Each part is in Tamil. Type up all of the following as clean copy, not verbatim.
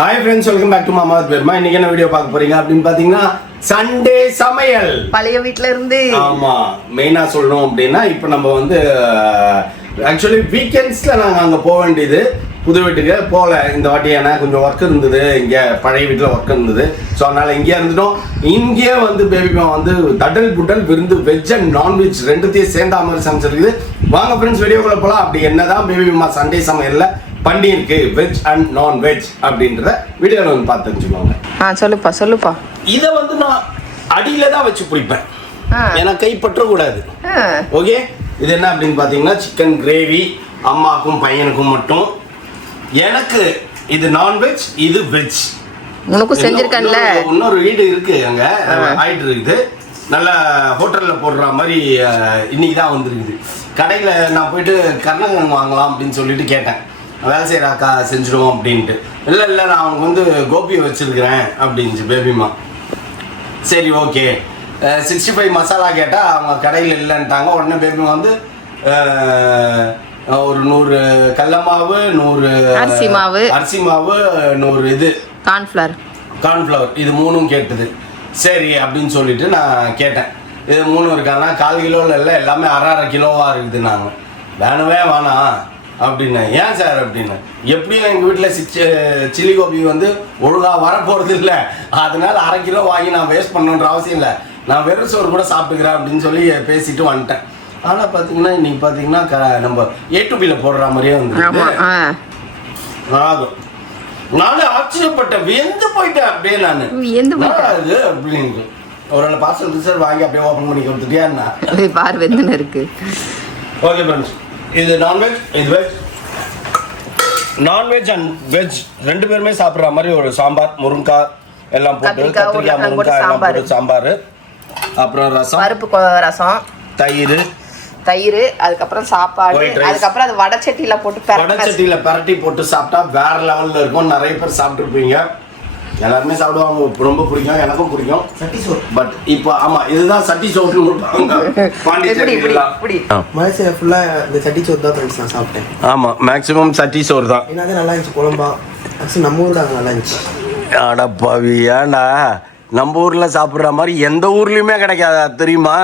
Hi friends, welcome back to மாமாத் பெருமா. இன்னைக்கு என்ன வீடியோ பார்க்க போறீங்க அப்படின்னு பாத்தீங்கன்னா சண்டே சமையல் பழைய வீட்ல இருந்து. ஆமா, மெயினா சொல்லணும் அப்படின்னா இப்போ நம்ம வந்து ஆக்சுவலி வீக்கெண்ட்ஸ்ல நாங்கள் அங்கே போக வேண்டியது. புது வீட்டுக்கு போகல இந்த வாட்டி, ஏன்னா கொஞ்சம் ஒர்க் இருந்தது, இங்கே பழைய வீட்டில் ஒர்க் இருந்தது. ஸோ அதனால இங்கே இருந்துட்டோம். இங்கே வந்து பேபிமா வந்து தடல் புட்டல் விருந்து வெஜ் அண்ட் நான்வெஜ் ரெண்டுத்தையும் சேர்ந்தா மாதிரி சமைச்சிருக்குது. வாங்க ஃப்ரெண்ட்ஸ், வீடியோக்குள்ள போகலாம். அப்படி என்னதான் பேபிமா சண்டே சமையல்ல பண்ணியிருக்கு வெஜ் அண்ட் நான்வெஜ் அப்படின்றத வீடியோவில் வந்து பார்த்து தெரிஞ்சுக்கோங்க. சொல்லுப்பா. இதை வந்து நான் அடியில தான் வச்சு பிடிப்பேன், ஏன்னா கை பற்றக்கூடாது. ஓகே, இது என்ன அப்படின்னு பார்த்தீங்கன்னா சிக்கன் கிரேவி. அம்மாக்கும் பையனுக்கும் மட்டும். எனக்கு இது நான்வெஜ், இது வெஜ். உனக்கும் செஞ்சிருக்கேன்ல. இன்னொரு வீடு இருக்கு அங்க ஆயிட்டு இருக்குது. நல்ல ஹோட்டல்ல போடுற மாதிரி இன்னைக்கு தான் வந்துருக்குது. கடையில் நான் போயிட்டு கர்ணங்கன் வாங்கலாம் அப்படின்னு சொல்லிட்டு கேட்டேன். வேலை செய்யறாக்கா செஞ்சிடுவோம் அப்படின்ட்டு. இல்லை நான் அவங்க வந்து கோபியை வச்சிருக்கிறேன் அப்படின்ச்சு பேபிமா. சரி ஓகே, 65 மசாலா கேட்டால் அவங்க கடையில் இல்லைன்ட்டாங்க. உடனே பேபிமா வந்து ஒரு 100 கடல மாவு, 100 அரிசி மாவு, 100 இது கார்ன்ஃப்ளவர் இது 3ம் கேட்டது. சரி அப்படின்னு சொல்லிட்டு நான் கேட்டேன், இது 3 இருக்காங்கன்னா 1/4 கிலோவில் இல்லை, எல்லாமே அரை கிலோவாக இருக்குது. நாங்கள் வேணவே வேணாம் அப்படின்னு. ஏன் சார் அப்படின்னு. எப்படியும் எங்கள் வீட்டில் சில்லி கோபி வந்து ஒழுங்காக வரப்போகிறது இல்லை, அதனால அரை கிலோ வாங்கி நான் வேஸ்ட் பண்ணணுன்ற அவசியம் இல்லை, நான் வெறும் சோறு கூட சாப்பிட்டுக்கிறேன் அப்படின்னு சொல்லி பேசிட்டு வந்துட்டேன். ஆனால் பார்த்தீங்கன்னா இன்னைக்கு பார்த்தீங்கன்னா நம்ம A2Bயில் போடுற மாதிரியே வந்து ஆகும். நானும் ஆச்சரியப்பட்டேன், வியந்து போயிட்டேன். அப்படியே நான் அது அப்படின்னு ஒரு பார்சல் ரிசர்வ் வாங்கி அப்படியே ஓப்பன் பண்ணி கொடுத்துட்டியா இருக்கு. ஓகே ஃப்ரெண்ட்ஸ், இது நான்வெஜ், இது வெஜ். நான்வெஜ் அண்ட் வெஜ் ரெண்டு பேருமே சாப்பிட்ற மாதிரி ஒரு சாம்பார், முருங்காய் எல்லாம் போட்டு, கத்திரிக்காய் முருங்காய் எல்லாம் போட்டு சாம்பார். அப்புறம் ரசம், பருப்பு ரசம், தயிர், அதுக்கப்புறம் சாப்பாடு, அதுக்கப்புறம் அது வடச்சட்டியில பரட்டி போட்டு சாப்பிட்டா வேற லெவல்ல இருக்கும். நிறைய பேர் சாப்பிட்டுருப்பீங்க, எல்லாருமே சாப்பிடுவாங்க, ரொம்ப பிடிக்கும், எனக்கும் பிடிக்கும் சட்டி சோறு. பட் இப்போ ஆமா, இதுதான் சட்டி சோறு மலேசியா ஃபுல்லா இந்த சட்டி சோறு தான் ஃப்ரெண்ட்ஸ் நான் சாப்பிட்டேன். ஆமா, மேக்ஸிமம் சட்டி சோறு தான். என்னது நல்லா இருந்துச்சு குழம்பா. ஆக்சுவலி நம்ம ஊர்ல நல்லா இருந்துச்சு. அடப்பாவி, ஏன்டா நம்ம ஊர்ல சாப்பிட்ற மாதிரி எந்த ஊர்லயுமே கிடைக்காதா தெரியுமா?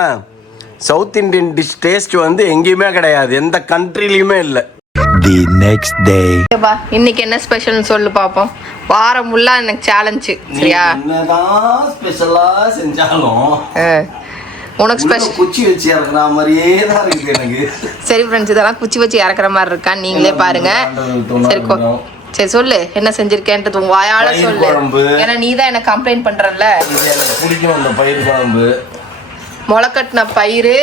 சவுத் இந்தியன் டிஷ் டேஸ்ட் வந்து எங்கேயுமே கிடையாது, எந்த கண்ட்ரிலயுமே இல்லை. The next day. இன்னைக்கு என்ன ஸ்பெஷல்னு சொல்லு பாப்போம். வாரம் ஃபுல்லா எனக்கு சேலஞ்ச். சரியா? என்னதான் ஸ்பெஷலா செஞ்சாலும் உனக்கு ஸ்பெஷல் குச்சி வச்சு இறக்குற மாதிரியே தான் இருக்கு எனக்கு. சரி ஃப்ரெண்ட்ஸ், இதெல்லாம் குச்சி வச்சு இறக்குற மாதிரி இருக்கா, நீங்களே பாருங்க. சரி சொல்லு, என்ன செஞ்சிருக்கேன்றது உன் வாயால சொல்லு. ஏன்னா நீ தான் எனக்கு கம்ப்ளைண்ட் பண்றல. எனக்கு பிடிக்கும் அந்த பயிர் குழம்பு. முளைக்கட்டின பயிறு,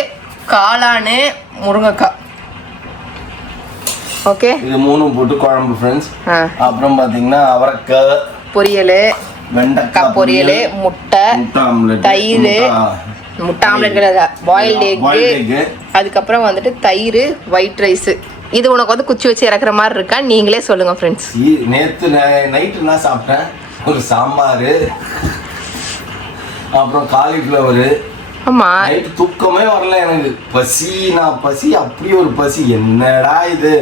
காளானு, முருங்கைக்காய். ஓகே, இது 3ம் போட்டு குழம்பு ஃப்ரெண்ட்ஸ். அப்புறம் பாத்தீங்கன்னா அவரைக்காய் பொரியல், வெண்டைக்காய் பொரியல், முட்டை ஆம்லெட், தயிர், முட்டை ஆம்லெட் கிடையாது, பாயில்டு எக், அதுக்கப்புறம் வந்துட்டு தயிர், ஒயிட் ரைஸ். இது உனக்கு வந்து குச்சி வச்சு இறக்குற மாதிரி இருக்கா, நீங்களே சொல்லுங்க ஃப்ரெண்ட்ஸ். நேற்று நைட்டு நான் சாப்பிட்டேன் ஒரு சாம்பார், அப்புறம் காலிஃப்ளவர். ஆமா, நைட்டு தூக்கமே வரல எனக்கு. பசி அப்படி ஒரு பசி, என்னடா இது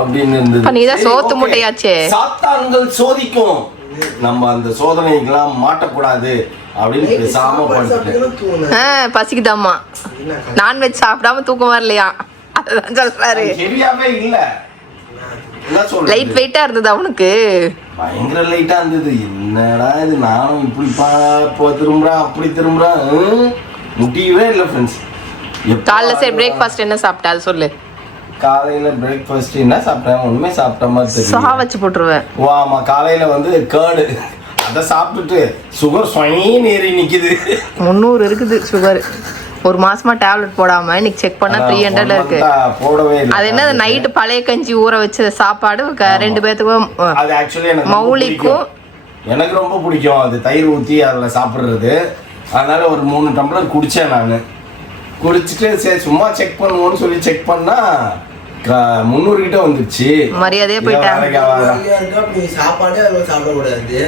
அப்படின்னு இருந்தது. நீதான் சோத்து முட்டையாச்சே. சாத்தான்கள் சோதிக்கும், நம்ம அந்த சோதனைக்கெல்லாம் மாட்டக்கூடாது அப்படின்னு பேசாம படுத்துட்டேன். பசிக்குதாம்மா, நான்வெஜ் சாப்பிடாம தூக்கம் வரலையா, அதான் சொல்றாரு. ஹெவியாவே இல்ல, லைட் வெயிட்டா இருந்தது அவனுக்கு, பயங்கர லைட்டா இருந்தது. என்னடா இது, நானும் இப்படி திரும்புறேன் அப்படி திரும்புறேன், முடியவே இல்லை ஃப்ரெண்ட்ஸ். காலைல சரி பிரேக்ஃபாஸ்ட் என்ன சாப்பிட்டா அது சொல்லு. காலையில பிரேக்ஃபாஸ்ட் என்ன சாப்பிட்டேன், ஒண்ணுமே சாப்பிட்ட மாதிரி தெரியல. வச்சு போட்டுருவேன். ஆமா, காலையில வந்து கேர்டு அதை சாப்பிட்டுட்டு சுகர் சொயின் ஏறி நிக்குது. 300 இருக்குது சுகர். ஒரு மாசமா டேப்லெட் போடாம இன்னைக்கு செக் பண்ணா 300 இருக்கு. போடவே இல்லை. அது என்ன, நைட்டு பழைய கஞ்சி ஊற வச்ச சாப்பாடு 2 பேத்துக்கும். அது ஆக்சுவலி எனக்கு மௌலிக்கும் எனக்கு ரொம்ப பிடிக்கும், அது தயிர் ஊற்றி அதில் சாப்பிட்றது. அதனால ஒரு 3 டம்ளர் குடித்தேன். நான் குடிச்சிட்டு சரி சும்மா செக் பண்ணுவோன்னு சொல்லி செக் பண்ணா 300 கிட்ட வந்துருச்சு. மரியாதையா போயிட்டாங்க. சாப்பாடு சாப்பிடக்கூடாது.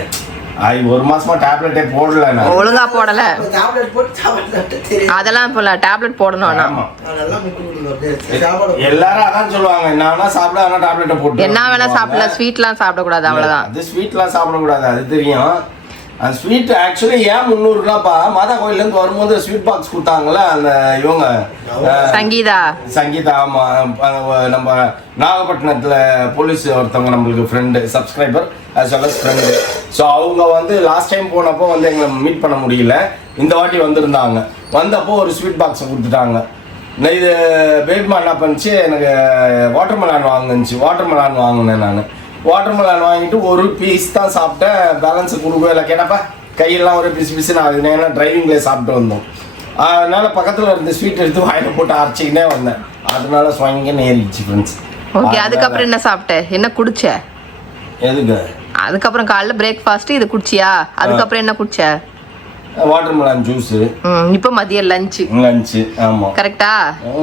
ஒரு மாசமா டேப்லெட்டே போடல நான். ஒழுங்கா போடல. டேப்லெட் போட்டு சாப்பிட்டு தெரியும். அதெல்லாம் போல டேப்லெட் போடணும். ஆமா. நல்லா மிட்டு கொடுங்க அப்படியே. சாப்பாடு எல்லாரும் அதான் சொல்லுவாங்க, என்ன வேணா சாப்பிட, ஆனா டேப்லெட்டை போட்டு என்ன வேணா சாப்பிடல, ஸ்வீட்லாம் சாப்பிடக்கூடாது, அவ்வளவுதான். அது ஸ்வீட்லாம் சாப்பிடக்கூடாது, அது தெரியும். அந்த ஸ்வீட் ஆக்சுவலி ஏன் 300 மாதா கோயிலேருந்து வரும்போது ஸ்வீட் பாக்ஸ் கொடுத்தாங்கல்ல அந்த இவங்க சங்கீதா. ஆமா, நம்ம நாகப்பட்டினத்தில் போலீஸ் ஒருத்தவங்க நம்மளுக்கு friend, subscriber as well as friend. So அவங்க வந்து லாஸ்ட் டைம் போனப்போ வந்து எங்களை மீட் பண்ண முடியல, இந்த வாட்டி வந்திருந்தாங்க. வந்தப்போ ஒரு ஸ்வீட் பாக்ஸை கொடுத்துட்டாங்க. இது பேட்மா என்ன பண்ணிச்சு, எனக்கு வாட்டர் மெலான் வாங்கினேன். நான் வாட்டர் மெலான் வாங்கிட்டு ஒரு பீஸ் தான் சாப்பிட்டேன், பேலன்ஸை கொடுக்கவே இல்லை. கேட்டப்பா கையெல்லாம் ஒரு பிசு ஆகுது, ஏன்னா டிரைவிங்லேயே சாப்பிட்டு வந்தோம். அதனால பக்கத்தில் இருந்த ஸ்வீட் எடுத்து வாயில் போட்டு அரைச்சிக்கினே வந்தேன். அதனால ஸ்வாங்க நேரிடுச்சு ஃப்ரெண்ட்ஸ். ஓகே, அதுக்கப்புறம் என்ன சாப்பிட்ட, என்ன குடிச்ச? எதுக்கு? அதுக்கப்புறம் காலைல பிரேக்ஃபாஸ்ட் இது குடிச்சியா? அதுக்கப்புறம் என்ன குடிச்ச? Water melon juice. இப்போ மதியம் லஞ்ச். ஆமா கரெக்டா?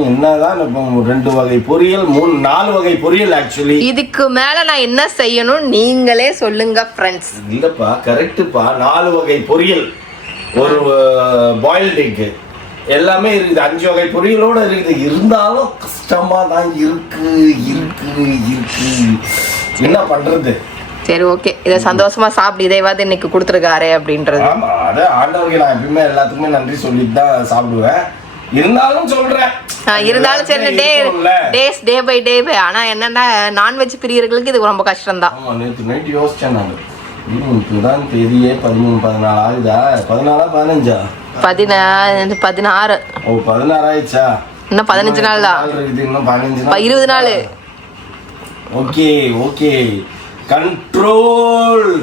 என்னதான் இப்போ 2 வகை பொரியல், 4 வகை பொரியல். ஆக்சுவலி இதுக்கு மேல நான் என்ன செய்யணும் நீங்களே சொல்லுங்க ஃப்ரெண்ட்ஸ். இல்லப்பா, கரெக்ட்டுப்பா. 4 வகை பொரியல், ஒரு பாயில்டு எக், எல்லாமே இருக்குது. 5 வகை பொரியலோட இருக்குது. இருந்தாலும் கஷ்டமா தான் இருக்கு. என்ன பண்றது? சரி, ஓகே, இதை சந்தோஷமா சாப்பிடு. இதைவாது இன்னைக்கு கொடுத்துருக்காரு அப்படின்றது. ஆமா, அதை ஆண்டவருக்கு நான் எப்பயுமே எல்லாத்துக்குமே நன்றி சொல்லிட்டு தான் சாப்பிடுவேன். இருந்தாலும் சொல்றேன், சரி, டே பை டே. ஆனா என்னன்னா நான்வெஜ் பிரியர்களுக்கு இது ரொம்ப கஷ்டம் தான். ஆமா, நேற்று நைட் யோசிச்சேன் நான். இப்பதான் தேதியே 13-14 ஆகுதா? 14-15 16. ஓ, 16 ஆயிடுச்சா? இன்னும் 15 நாள் தான் இருக்குது. இன்னும் 15 நாள், 20 நாள். ஓகே.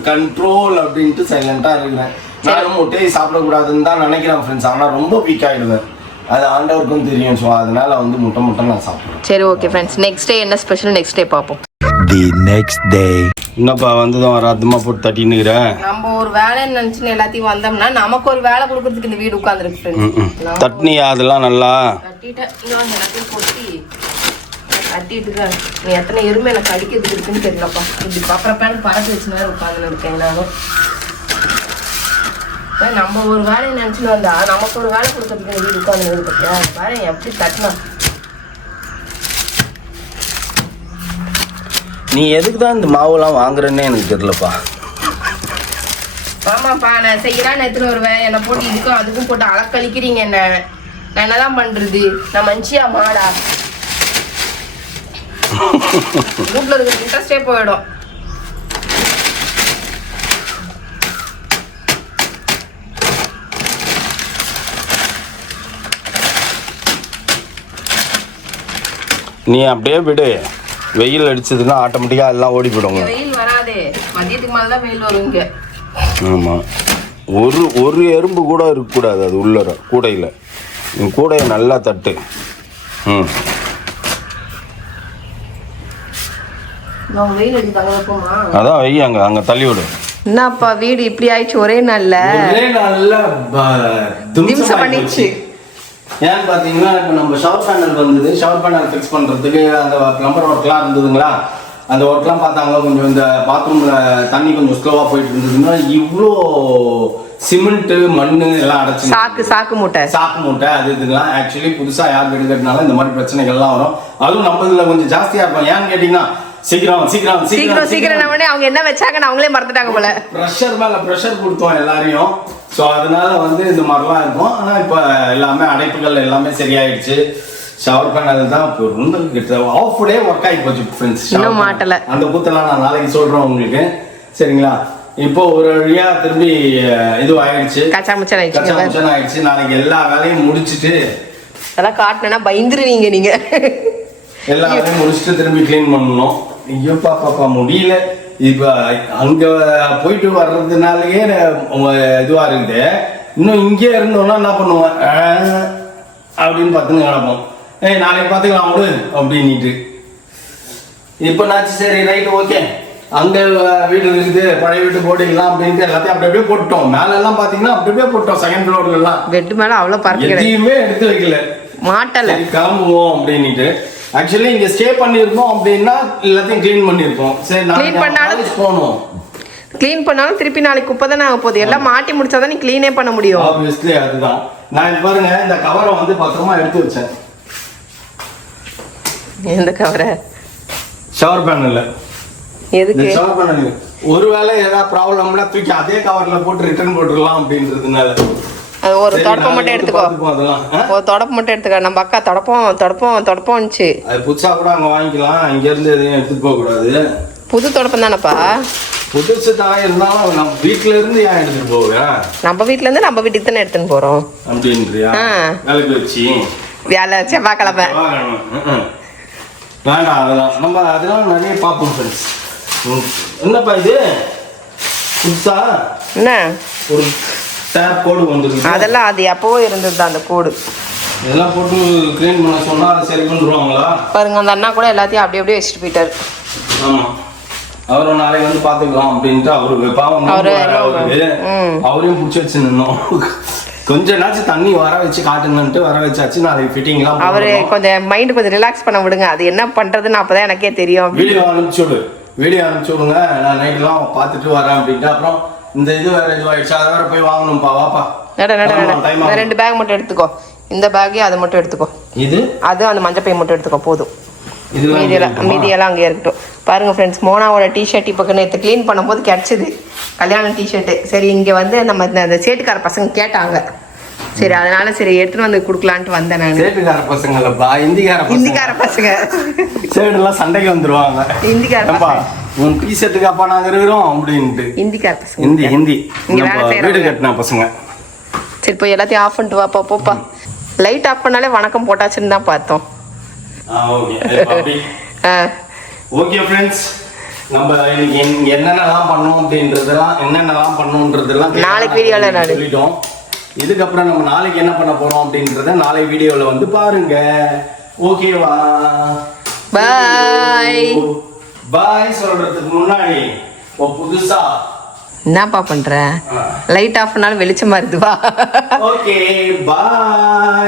கண்ட்ரோல் அப்படின்ட்டு சைலண்டா இருக்கிறேன். நானும் முட்டையை சாப்பிடக்கூடாதுன்னு தான் நினைக்கிறேன் ஃப்ரெண்ட்ஸ். ஆனால் ரொம்ப வீக் ஆகிடுவேன், அது ஆண்டவருக்கும் தெரியும். ஸோ அதனால வந்து முட்டை நான் சாப்பிடுவேன். சரி, ஓகே ஃப்ரெண்ட்ஸ், நெக்ஸ்ட் டே என்ன ஸ்பெஷல், நெக்ஸ்ட் டே பார்ப்போம். The next day. என்னப்பா வந்துதான் ரத்தமா போட்டு தட்டின்னுக்கிறேன். நம்ம ஒரு வேலை நினைச்சுன்னு எல்லாத்தையும் வந்தோம்னா நமக்கு ஒரு வேலை கொடுக்கறதுக்கு இந்த வீடு உட்காந்துருக்கு ஃப்ரெண்ட்ஸ். தட்னியா அதெல்லாம் நல்லா தட்டிட்டேன். எல்லாத்தையும் போட்டு தட்டிட்டு நீ எத்தனை எருமை எனக்கு அடிக்கிறதுக்கு இருக்குன்னு தெரியலப்பா. இப்படி பாப்பறப்பேன்னு பறக்க வச்சுனா உட்காந்துன்னு இருக்கேன் நானும். நம்ம ஒரு வேலையை நினைச்சுன்னு வந்தா நமக்கு ஒரு வேலை கொடுக்கறதுக்கு வீடு உட்காந்து பத்தியா வேலை எப்படி தட்டினா. நீ எதுக்கு தான் இந்த மாவுலாம் வாங்குறேன்னே எனக்கு தெரியலப்பா. ஆமாப்பா, நான் செய்யறான்னு எடுத்துன்னு வருவேன், என்னை போட்டு இதுக்கும் அதுக்கும் போட்டு அளக்களிக்கிறீங்க என்ன. நான் என்னதான் பண்றது? நான் மஞ்சியா மாடா? வீட்டுல இருக்கிற இன்ட்ரெஸ்டே போயிடும். நீ அப்படியே விடு, வெயில் அடிச்சதுன்னா ஆட்டோமேட்டிக்கா எல்லாம் ஓடி போயிடுங்க. வெயில் வராதே, மதியத்துக்கு மேலதான் வெயில் வருங்க. ஆமா, ஒரு எறும்பு கூட இருக்கக்கூடாது அது உள்ள கூடையில். நீ கூடையை நல்லா தட்டு. அதான் வெய்ய அங்க தள்ளி விடு. என்னப்பா வீடு இப்படி ஆயிடுச்சு ஒரே நாள்ல திம்சம் பண்ணிச்சு. ஏன்னு பாத்தீங்கன்னா இப்போ நம்ம ஷவர் பேனல் வந்தது, ஷவர் பேனல் ஃபிக்ஸ் பண்றதுக்கு அந்த பிளம்பர் ஒர்க்லாம் இருந்ததுங்களா. அந்த ஒர்க்லாம் பார்த்தாங்க, கொஞ்சம் இந்த பாத்ரூம்ல தண்ணி கொஞ்சம் ஸ்லோவா போயிட்டு இருந்ததுன்னா இவ்வளோ சிமெண்ட் மண்ணு எல்லாம் அடைச்சு சாக்கு மூட்டை அது இதுலாம். ஆக்சுவலி புதுசா யார் வீடு கட்டினாலும் இந்த மாதிரி பிரச்சனைகள்லாம் வரும். அதுவும் நம்ம இதுல கொஞ்சம் ஜாஸ்தியா இருக்கும். ஏன்னு கேட்டீங்கன்னா சீக்கிரம் அவங்க என்ன வச்சாங்கன்னு அவங்களே மறந்துட்டாங்க போல. ப்ரெஷர் மேல ப்ரெஷர் கொடுத்தோம் எல்லாரையும். ஸோ அதனால வந்து இந்த மாதிரிலாம் இருக்கும். ஆனா இப்போ எல்லாமே அடைப்புகள் எல்லாமே சரியாயிடுச்சு. ஷவர் பேனல் தான் இப்போ ரொம்ப ஆஃப் டே ஒர்க் ஆகி போச்சு ஃப்ரெண்ட்ஸ். இன்னும் மாட்டல. அந்த கூத்தெல்லாம் நான் நாளைக்கு சொல்றேன் உங்களுக்கு, சரிங்களா? இப்போ ஒரு வழியா திரும்பி இது ஆயிடுச்சு, கச்சாமுச்சன் ஆயிடுச்சு. நாளைக்கு எல்லா வேலையும் முடிச்சுட்டு அதெல்லாம் காட்டினா பயந்துருவீங்க நீங்க. எல்லா வேலையும் முடிச்சுட்டு திரும்பி கிளீன் பண்ணணும். ஐயோ பாப்பா முடியல. இப்ப அங்க போயிட்டு வர்றதுனாலயே இதுவா இருக்குது. இன்னும் இங்கே இருந்தோம்னா என்ன பண்ணுவேன் அப்படின்னு பார்த்துன்னு கிடப்போம். நாளைக்கு பார்த்துக்கலாம் விடு அப்படின்ட்டு. இப்போ நாச்சு சரி ரைட்டு ஓகே, அங்க வீடு இருக்குது, பழைய வீட்டு போட்டுக்கலாம் அப்படின்ட்டு எல்லாத்தையும் அப்படியே போட்டுட்டோம். மேல எல்லாம் பாத்தீங்கன்னா அப்படியே போட்டோம். செகண்ட் ஃப்ளோர்ல எல்லாம் பெட் மேல அவ்வளவு பறக்க எதையுமே எடுத்து வைக்கல, மாட்டல. கிளம்புவோம் அப்படின்ட்டு. ஆக்சுவலி இங்க ஸ்டே பண்ணிருக்கோம் அப்படின்னா எல்லாத்தையும் கிளீன் பண்ணிருக்கோம். சரி நாளைக்கு போகணும். க்ளீன் பண்ணாலும் திருப்பி நாளைக்கு குப்பை தானே ஆக போகுது. எல்லாம் மாட்டி முடிச்சாதான் நீ க்ளீனே பண்ண முடியும். ஆப்வியஸ்லி அதுதான். நான் இப்ப பாருங்க இந்த கவரை வந்து பத்திரமா எடுத்து வச்சேன். எந்த கவரை? ஷவர் பேனல்ல. எதுக்கு? ஷவர் பேனல் ஒருவேளை ஏதாவது ப்ராப்ளம்னா தூக்கி அதே கவர்ல போட்டு ரிட்டர்ன் போட்டுடலாம் அப்படின்றதுனால அது ஒரு தொடப்பம் மட்டும் எடுத்துக்கோ. ஒரு தொடப்பம் மட்டும் எடுத்துக்கோ. நம்ம அக்கா தொடப்பம்ச்சு. அது புதுசா கூட அங்க வாங்கிக்கலாம். இங்க இருந்து எதையும் எடுத்துட்டு போக கூடாது. புது தொடப்பம் தானப்பா. புதுசு தான் இருந்தாலும் நம்ம வீட்டுல இருந்து ஏன் எடுத்துட்டு போவேன்? நம்ம வீட்டுல இருந்து நம்ம வீட்டுக்கு தானே எடுத்துன்னு போறோம். அப்படின்றியா? வேலைக்கு வச்சு வேலை செவ்வாய்க்கிழமை வேண்டாம். அதெல்லாம் நம்ம அதெல்லாம் நிறைய பார்ப்போம் ஃப்ரெண்ட்ஸ். என்னப்பா இது புதுசா என்ன ஒரு டேப் கோடு வந்துருக்கு. அதெல்லாம் அது எப்பவோ இருந்தது அந்த கோடு. இதெல்லாம் போட்டு க்ளீன் பண்ண சொன்னா அதை சரி பண்ணிடுவாங்களா? பாருங்க அந்த அண்ணா கூட எல்லாத்தையும் அப்படியே வச்சுட்டு போயிட்டாரு. ஆமா, அவரும் நாளைக்கு வந்து பாத்துக்கலாம் அப்படின்ட்டு அவருக்கு பாவம் அவரையும் பிடிச்சி வச்சு நின்னோம். கொஞ்ச நாச்சும் தண்ணி வர வச்சு காட்டுங்கன்ட்டு வர வச்சாச்சு. நாளைக்கு ஃபிட்டிங்லாம் அவரு கொஞ்சம் மைண்ட் கொஞ்சம் ரிலாக்ஸ் பண்ண விடுங்க. அது என்ன பண்றதுன்னு அப்பதான் எனக்கே தெரியும். வீடியோ அனுப்பிச்சு விடுங்க. நான் நைட்லாம் பார்த்துட்டு வரேன் அப்படின்ட்டு. அப்புறம் இந்த இது வேற இதுவாயிடுச்சு, அதை வேற போய் வாங்கணும்ப்பா. வாப்பா நட 2 பேக் மட்டும் எடுத்துக்கோ. இந்த பேக்கே அதை மட்டும் எடுத்துக்கோ. இது அது அந்த மஞ்சள் பை மட்டும் எடுத்துக்கோ போதும். மீதியெல்லாம் அங்கே இருக்கட்டும். பாருங்க ஃப்ரெண்ட்ஸ், மோனாவோட டிஷர்ட் இப்போ நேற்று க்ளீன் பண்ணும்போது கிடைச்சிது, கல்யாண டிஷர்ட்டு. சரி இங்கே வந்து நம்ம அந்த சேட்டுக்கார பசங்க கேட்டாங்க. சரி அதனால சரி எடுத்துட்டு வந்து கொடுக்கலான்ட்டு வந்தேன் நான். சேட்டுக்கார பசங்களப்பா, இந்திக்கார பசங்க. சேடுலாம் சண்டைக்கு வந்துருவாங்க. இந்திக்கார உன் டிஷர்ட்டுக்கு அப்பா நாங்க இருக்கிறோம் அப்படின்ட்டு. இந்திக்கார பசங்க, ஹிந்தி வீடு கட்டின பசங்க. சரி போய் எல்லாத்தையும் ஆஃப் பண்ணிட்டு வாப்பா போப்பா. லைட் ஆஃப் பண்ணாலே வணக்கம் போட்டாச்சுன்னு தான் பார்த்தோம். ஓகே ஃப்ரெண்ட்ஸ், நம்ம இன்னைக்கு என்னென்னலாம் பண்ணோம் அப்படின்றதெல்லாம் நாளைக்கு வீடியோல சொல்லிட்டோம். இதுக்கப்புறம் நம்ம நாளைக்கு என்ன பண்ண போறோம் அப்படின்றத நாளை வீடியோல வந்து பாருங்க. ஓகேவா? பாய் சொல்றதுக்கு முன்னாடி புதுசா என்னப்பா பண்ற? லைட் ஆஃப் பண்ணாலும் வெளிச்சமா இருக்குவா. Okay bye.